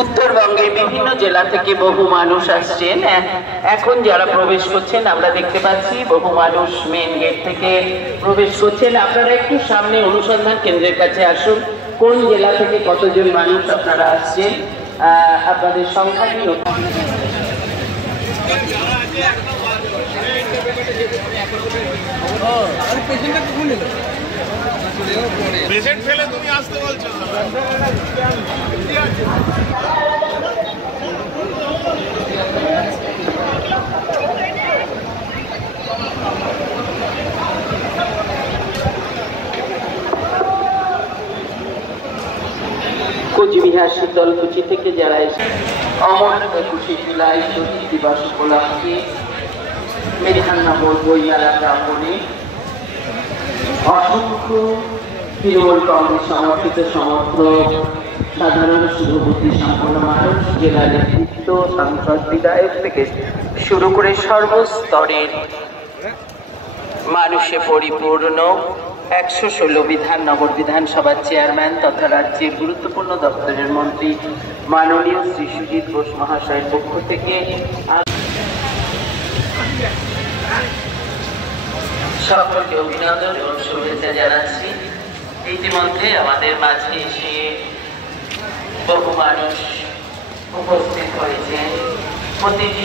উত্তরবঙ্গের বিভিন্ন জেলা থেকে বহু মানুষ আসছেন। এখন যারা প্রবেশ করছেন আমরা দেখতে পাচ্ছি বহু মানুষ মেন গেট থেকে প্রবেশ করছেন। আপনারা একটু সামনে অনুসন্ধান কেন্দ্রের কাছে আসুন। কোন জেলা থেকে কতজন মানুষ আপনারা আসছেন, আপনাদের সংখ্যা কি? পেশেন্ট ফেলে তুমি আসতে বলছো। কোচবিহার শীতলকুচি থেকে যারা এসে অমর 21শে জুলাই শহীদ দিবস উপলক্ষে বিধাননগর বইমেলা প্রাঙ্গণে অসংখ্য তৃণমূল কংগ্রেস সমর্থিত সমর্থক, সাধারণ শুভবুদ্ধি সম্পন্ন মানুষ, জেলা নেতৃত্ব, সাংসদ, বিধায়ক থেকে শুরু করে সর্বস্তরের মানুষে পরিপূর্ণ 116 বিধাননগর বিধানসভার চেয়ারম্যান তথা রাজ্যের গুরুত্বপূর্ণ দপ্তরের মন্ত্রী মাননীয় শ্রী সুজিত বোস মহাশয়ের পক্ষ থেকে সকলকে অভিনন্দন এবং শুভেচ্ছা জানাচ্ছি। ইতিমধ্যে আমাদের মাঝে এসে বহু মানুষ উপস্থিত হয়েছেন। প্রতিটি